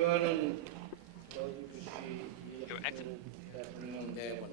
존경하는 WHTV 대통령 네 분,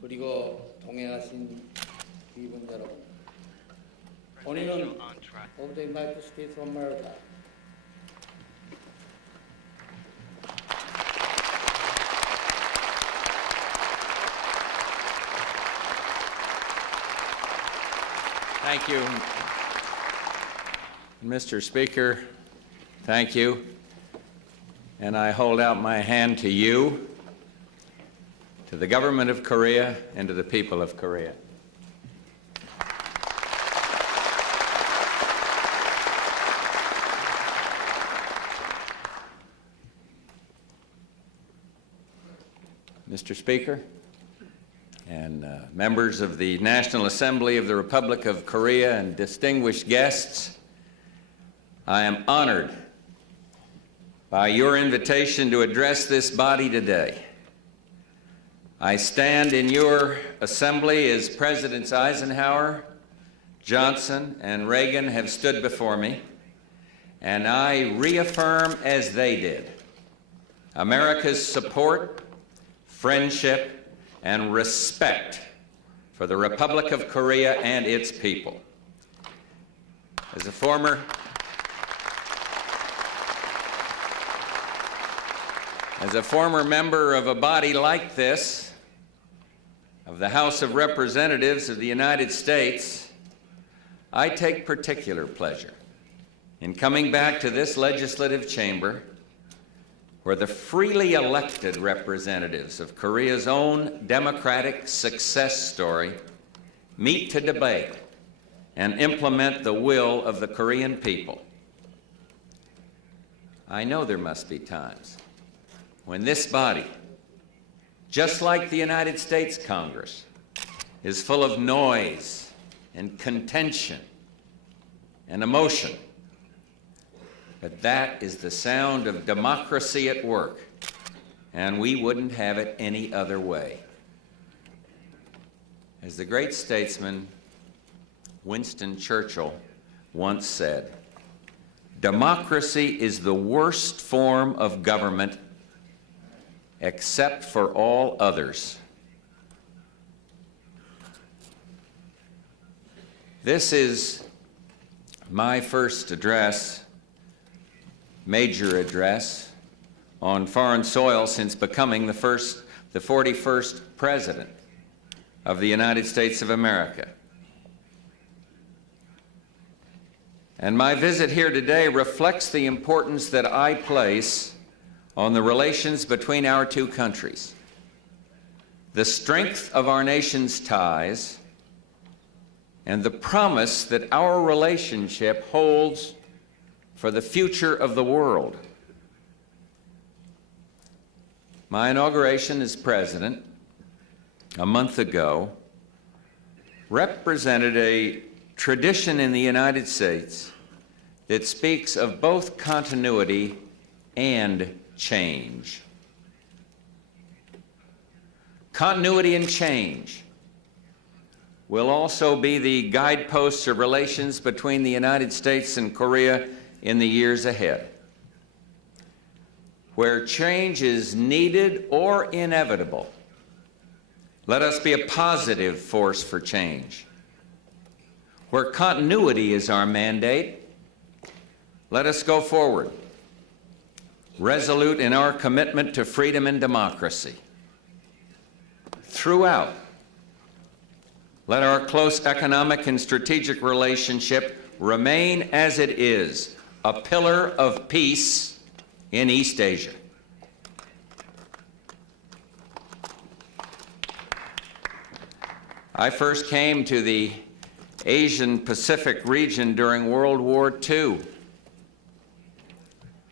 그리고 동행하신 이분 여러분, 본인은 of the United States of America. Thank you. Mr. Speaker, thank you. And I hold out my hand to you, to the government of Korea, and to the people of Korea. Mr. Speaker, and members of the National Assembly of the Republic of Korea and distinguished guests, I am honored by your invitation to address this body today. I stand in your assembly as Presidents Eisenhower, Johnson, and Reagan have stood before me, and I reaffirm, as they did, America's support, friendship, and respect for the Republic of Korea and its people. As a former member of a body like this, of the House of Representatives of the United States, I take particular pleasure in coming back to this legislative chamber where the freely elected representatives of Korea's own democratic success story meet to debate and implement the will of the Korean people. I know there must be times when this body, just like the United States Congress, is full of noise and contention and emotion. But that is the sound of democracy at work, and we wouldn't have it any other way. As the great statesman Winston Churchill once said, democracy is the worst form of government except for all others. This is my first major address on foreign soil since becoming the 41st President of the United States of America. And my visit here today reflects the importance that I place on the relations between our two countries, the strength of our nation's ties, and the promise that our relationship holds for the future of the world. My inauguration as president a month ago represented a tradition in the United States that speaks of both continuity and change. Continuity and change will also be the guideposts of relations between the United States and Korea in the years ahead. Where change is needed or inevitable, let us be a positive force for change. Where continuity is our mandate, let us go forward, resolute in our commitment to freedom and democracy. Throughout, let our close economic and strategic relationship remain as it is, a pillar of peace in East Asia. I first came to the Asian Pacific region during World War II,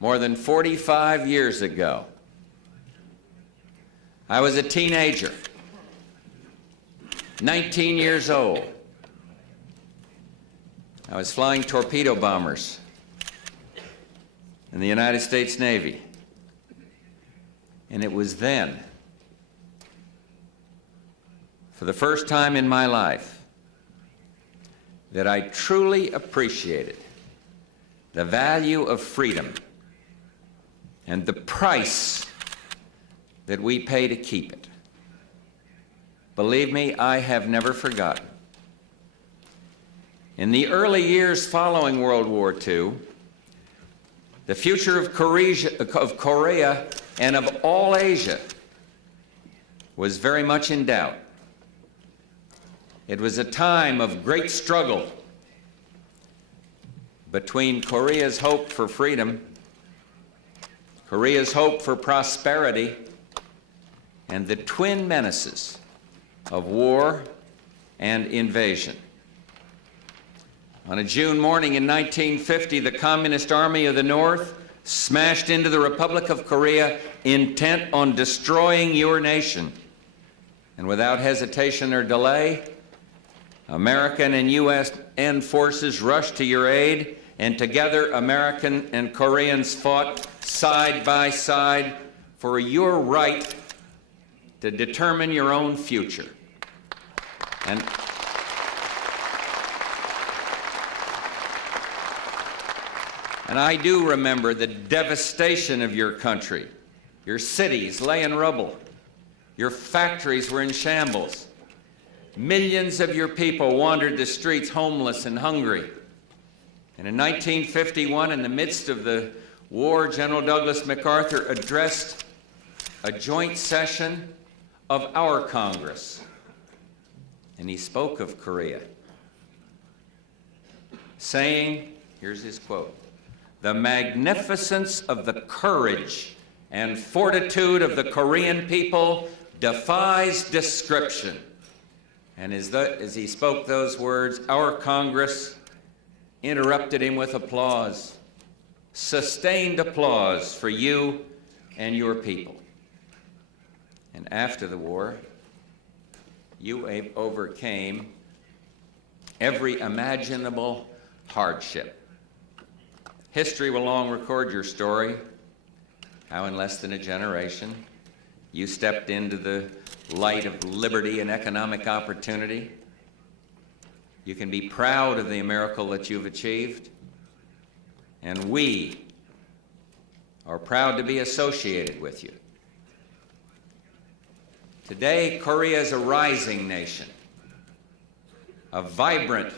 more than 45 years ago. I was a teenager, 19 years old. I was flying torpedo bombers in the United States Navy. And it was then, for the first time in my life, that I truly appreciated the value of freedom and the price that we pay to keep it. Believe me, I have never forgotten. In the early years following World War II, the future of Korea and of all Asia was very much in doubt. It was a time of great struggle between Korea's hope for freedom, Korea's hope for prosperity, and the twin menaces of war and invasion. On a June morning in 1950, the Communist Army of the North smashed into the Republic of Korea, intent on destroying your nation. And without hesitation or delay, American and UN forces rushed to your aid, and together American and Koreans fought side by side for your right to determine your own future. And I do remember the devastation of your country. Your cities lay in rubble. Your factories were in shambles. Millions of your people wandered the streets homeless and hungry. And in 1951, in the midst of the war, General Douglas MacArthur addressed a joint session of our Congress. And he spoke of Korea, saying, here's his quote, "The magnificence of the courage and fortitude of the Korean people defies description." And as he spoke those words, our Congress interrupted him with applause, sustained applause for you and your people. And after the war, you overcame every imaginable hardship. History will long record your story, how in less than a generation you stepped into the light of liberty and economic opportunity. You can be proud of the miracle that you've achieved, and we are proud to be associated with you. Today, Korea is a rising nation, a vibrant,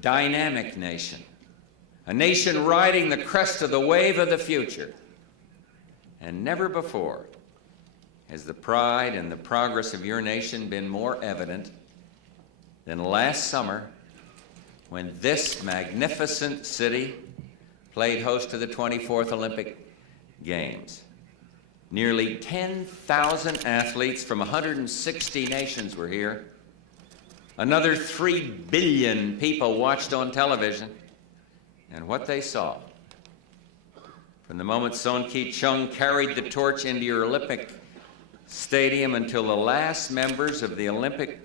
dynamic nation, a nation riding the crest of the wave of the future. And never before has the pride and the progress of your nation been more evident than last summer when this magnificent city played host to the 24th Olympic Games. Nearly 10,000 athletes from 160 nations were here. Another 3 billion people watched on television. And what they saw, from the moment Son Ki-chung carried the torch into your Olympic stadium until the last embers of the Olympic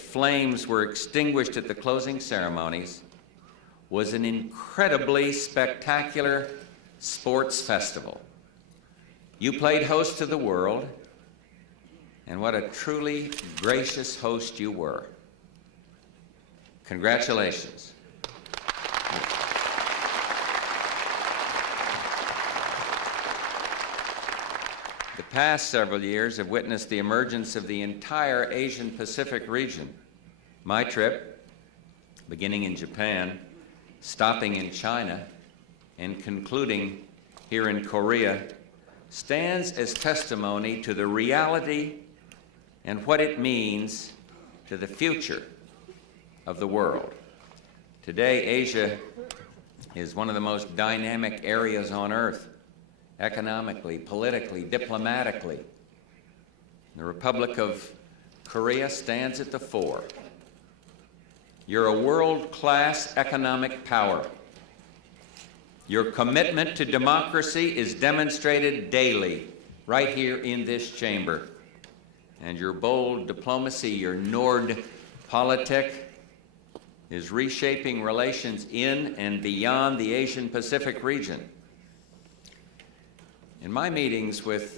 flames were extinguished at the closing ceremonies, was an incredibly spectacular sports festival. You played host to the world, and what a truly gracious host you were. Congratulations. The past several years have witnessed the emergence of the entire Asian Pacific region. My trip, beginning in Japan, stopping in China, and concluding here in Korea, stands as testimony to the reality and what it means to the future of the world. Today, Asia is one of the most dynamic areas on earth, economically, politically, diplomatically. The Republic of Korea stands at the fore. You're a world-class economic power. Your commitment to democracy is demonstrated daily right here in this chamber. And your bold diplomacy, your Nordpolitik, is reshaping relations in and beyond the Asian Pacific region. In my meetings with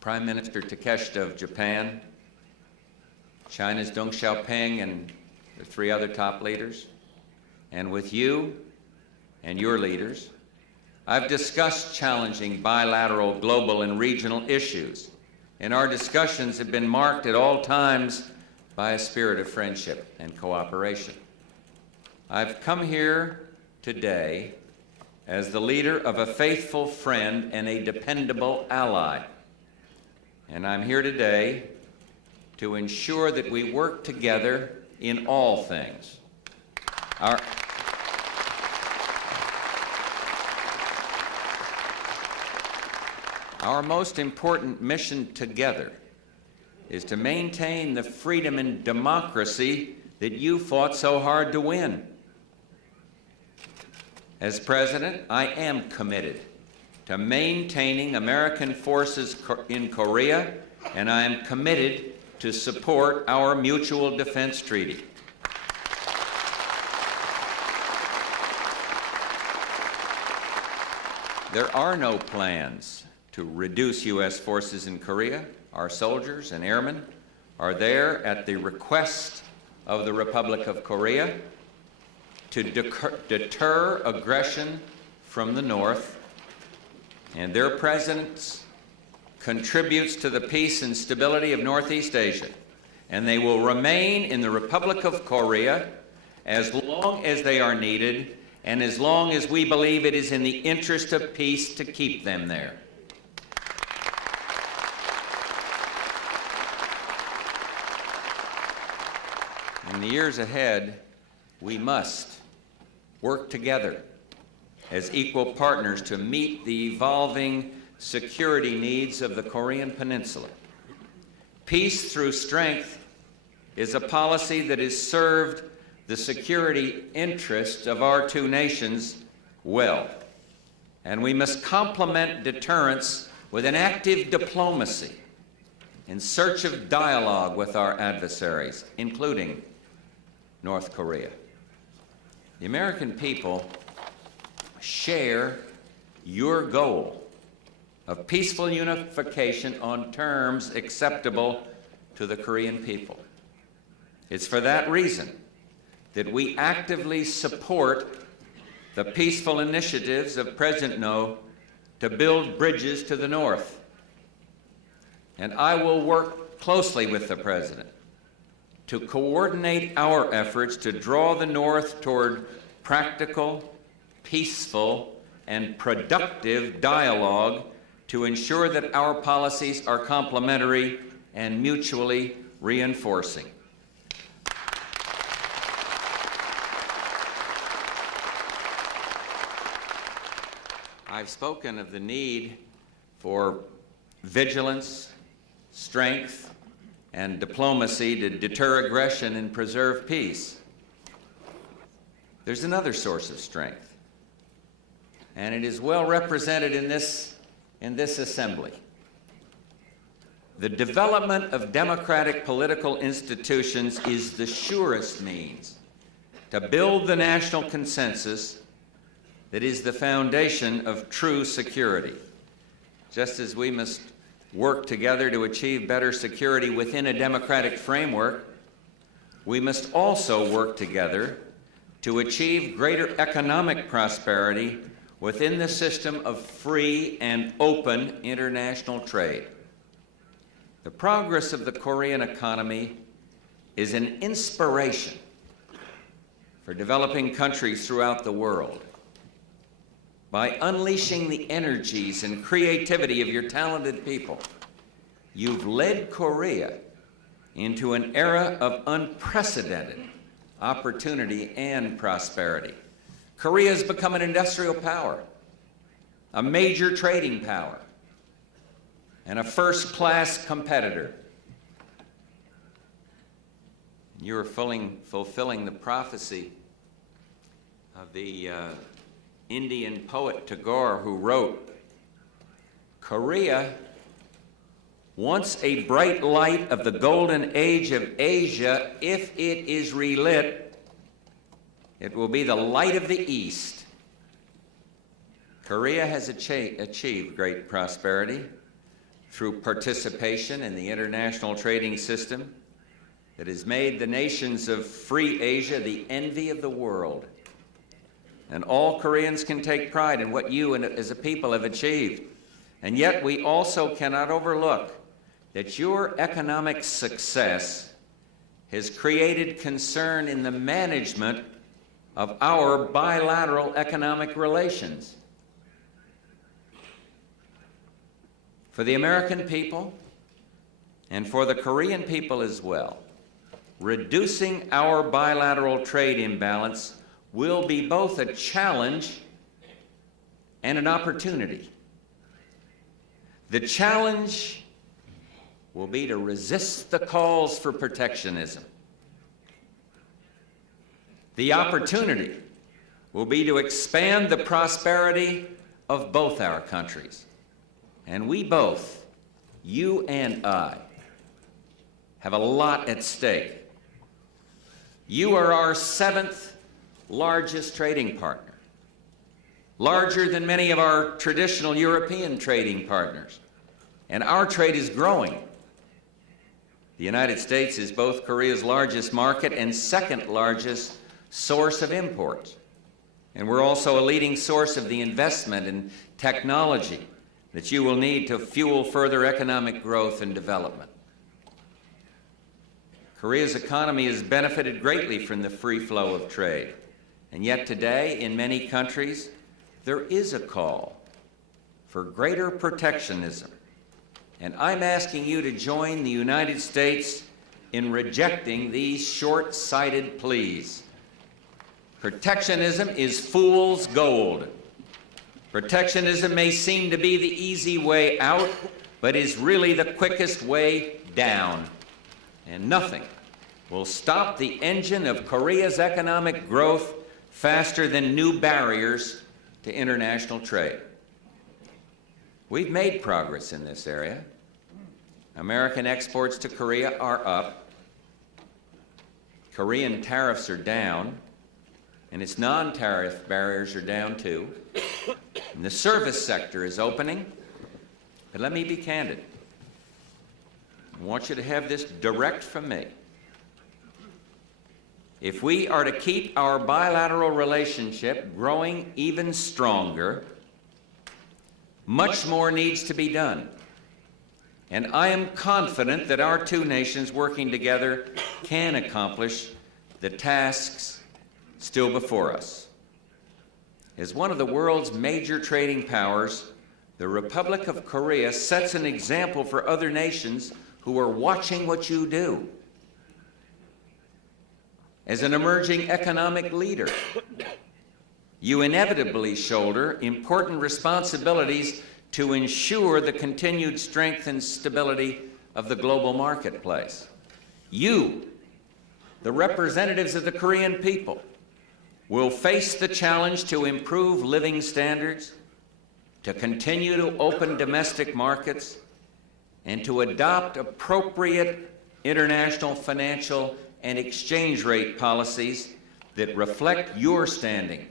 Prime Minister Takeshita of Japan, China's Deng Xiaoping and the 3 other top leaders, and with you and your leaders, I've discussed challenging bilateral, global, and regional issues, and our discussions have been marked at all times by a spirit of friendship and cooperation. I've come here today as the leader of a faithful friend and a dependable ally, and I'm here today to ensure that we work together in all things. Our most important mission together is to maintain the freedom and democracy that you fought so hard to win. As President, I am committed to maintaining American forces in Korea, and I am committed to support our mutual defense treaty. There are no plans to reduce U.S. forces in Korea. Our soldiers and airmen are there at the request of the Republic of Korea to deter aggression from the North, and their presence contributes to the peace and stability of Northeast Asia, and they will remain in the Republic of Korea as long as they are needed and as long as we believe it is in the interest of peace to keep them there. In the years ahead, we must work together as equal partners to meet the evolving security needs of the Korean Peninsula. Peace through strength is a policy that has served the security interests of our two nations well, and we must complement deterrence with an active diplomacy in search of dialogue with our adversaries, including North Korea. The American people share your goal of peaceful unification on terms acceptable to the Korean people. It's for that reason that we actively support the peaceful initiatives of President No to build bridges to the North. And I will work closely with the President to coordinate our efforts to draw the North toward practical, peaceful, and productive dialogue to ensure that our policies are complementary and mutually reinforcing. I've spoken of the need for vigilance, strength, and diplomacy to deter aggression and preserve peace. There's another source of strength, and it is well represented in this assembly. The development of democratic political institutions is the surest means to build the national consensus that is the foundation of true security. Just as we must work together to achieve better security within a democratic framework, we must also work together to achieve greater economic prosperity within the system of free and open international trade. The progress of the Korean economy is an inspiration for developing countries throughout the world. By unleashing the energies and creativity of your talented people, you've led Korea into an era of unprecedented opportunity and prosperity. Korea has become an industrial power, a major trading power, and a first-class competitor. You are fulfilling the prophecy of the Indian poet Tagore, who wrote, "Korea, once a bright light of the golden age of Asia, if it is relit, it will be the light of the East." Korea has achieved great prosperity through participation in the international trading system that has made the nations of free Asia the envy of the world. and all Koreans can take pride in what you and as a people have achieved. And yet we also cannot overlook that your economic success has created concern in the management of our bilateral economic relations. For the American people and for the Korean people as well, reducing our bilateral trade imbalance will be both a challenge and an opportunity. The challenge will be to resist the calls for protectionism. The opportunity will be to expand the prosperity of both our countries. And we both, you and I, have a lot at stake. You are our 7th largest trading partner, larger than many of our traditional European trading partners, and our trade is growing. The United States is both Korea's largest market and 2nd largest source of imports. And we're also a leading source of the investment in technology that you will need to fuel further economic growth and development. Korea's economy has benefited greatly from the free flow of trade. And yet today, in many countries, there is a call for greater protectionism. And I'm asking you to join the United States in rejecting these short-sighted pleas. Protectionism is fool's gold. Protectionism may seem to be the easy way out, but is really the quickest way down. And nothing will stop the engine of Korea's economic growth faster than new barriers to international trade. We've made progress in this area. American exports to Korea are up. Korean tariffs are down, and its non-tariff barriers are down too. And the service sector is opening. But let me be candid. I want you to have this direct from me. If we are to keep our bilateral relationship growing even stronger, much more needs to be done. And I am confident that our two nations working together can accomplish the tasks still before us. As one of the world's major trading powers, the Republic of Korea sets an example for other nations who are watching what you do. As an emerging economic leader, you inevitably shoulder important responsibilities to ensure the continued strength and stability of the global marketplace. You, the representatives of the Korean people, will face the challenge to improve living standards, to continue to open domestic markets, and to adopt appropriate international financial and exchange rate policies that reflect your standing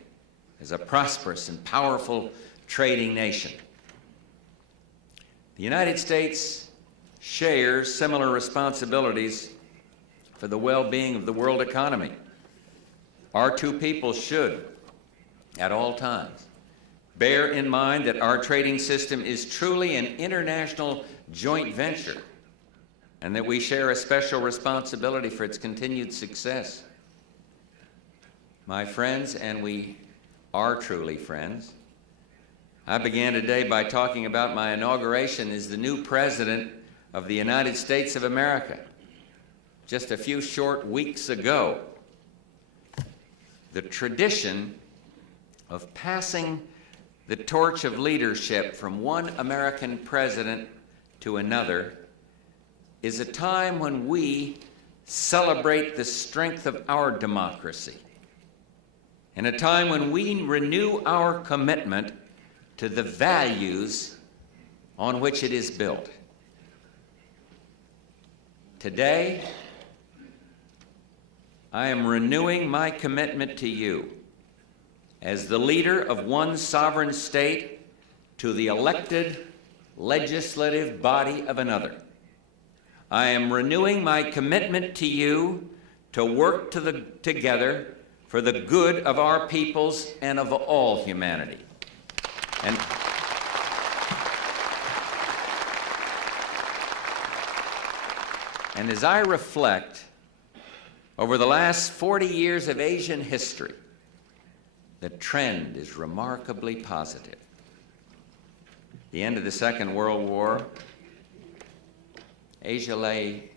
as a prosperous and powerful trading nation. The United States shares similar responsibilities for the well-being of the world economy. Our two peoples should, at all times, bear in mind that our trading system is truly an international joint venture and that we share a special responsibility for its continued success. My friends, and we are truly friends, I began today by talking about my inauguration as the new President of the United States of America. Just a few short weeks ago, the tradition of passing the torch of leadership from one American president to another is a time when we celebrate the strength of our democracy, and a time when we renew our commitment to the values on which it is built. Today, I am renewing my commitment to you as the leader of one sovereign state to the elected legislative body of another. I am renewing my commitment to you to work together for the good of our peoples and of all humanity. And as I reflect over the last 40 years of Asian history, the trend is remarkably positive. The end of the Second World War, Asia lay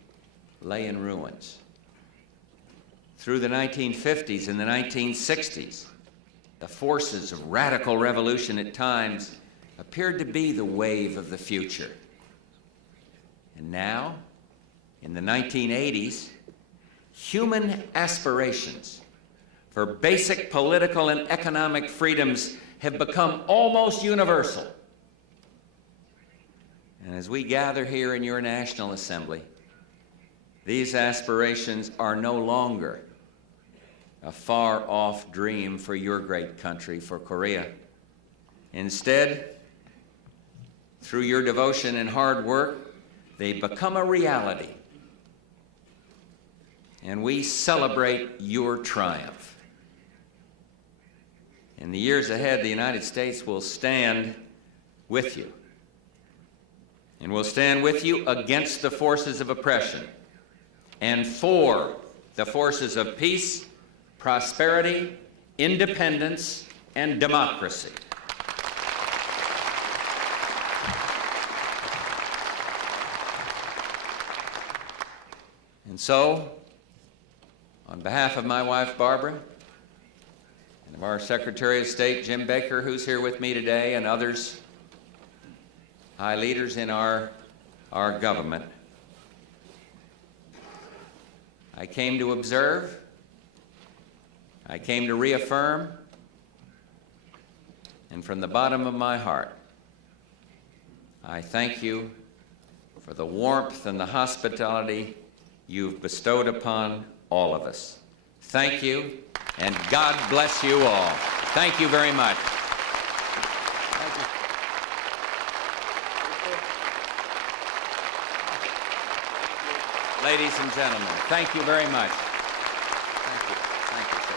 in ruins. Through the 1950s and the 1960s, the forces of radical revolution at times appeared to be the wave of the future. And now, in the 1980s, human aspirations for basic political and economic freedoms have become almost universal. And as we gather here in your National Assembly, these aspirations are no longer a far-off dream for your great country, for Korea. Instead, through your devotion and hard work, they become a reality. And we celebrate your triumph. In the years ahead, the United States will stand with you. And will stand with you against the forces of oppression and for the forces of peace, prosperity, independence, and democracy. And so, on behalf of my wife, Barbara, and of our Secretary of State, Jim Baker, who's here with me today, and others, high leaders in our government, I came to observe, I came to reaffirm, and from the bottom of my heart, I thank you for the warmth and the hospitality you've bestowed upon all of us. Thank you, and God bless you all. Thank you very much. Ladies and gentlemen, thank you very much. Thank you. Thank you, sir.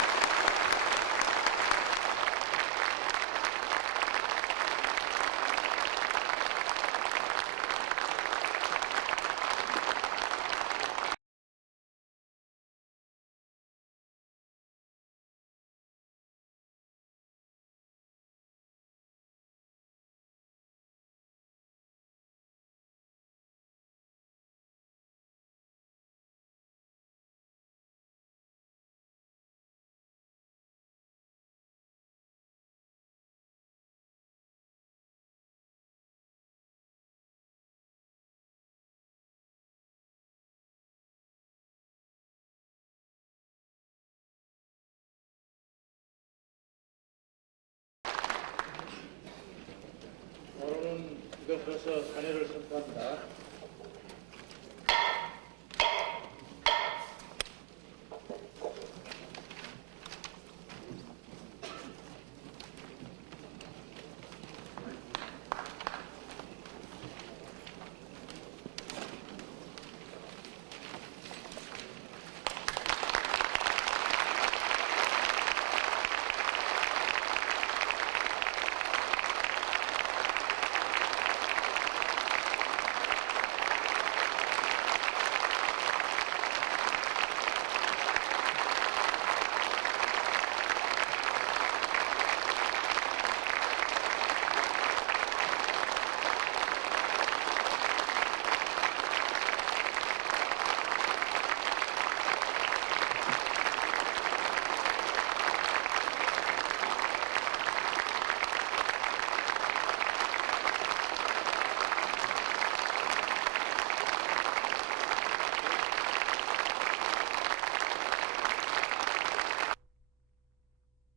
오늘은 이것으로서 탄핵을 선포합니다.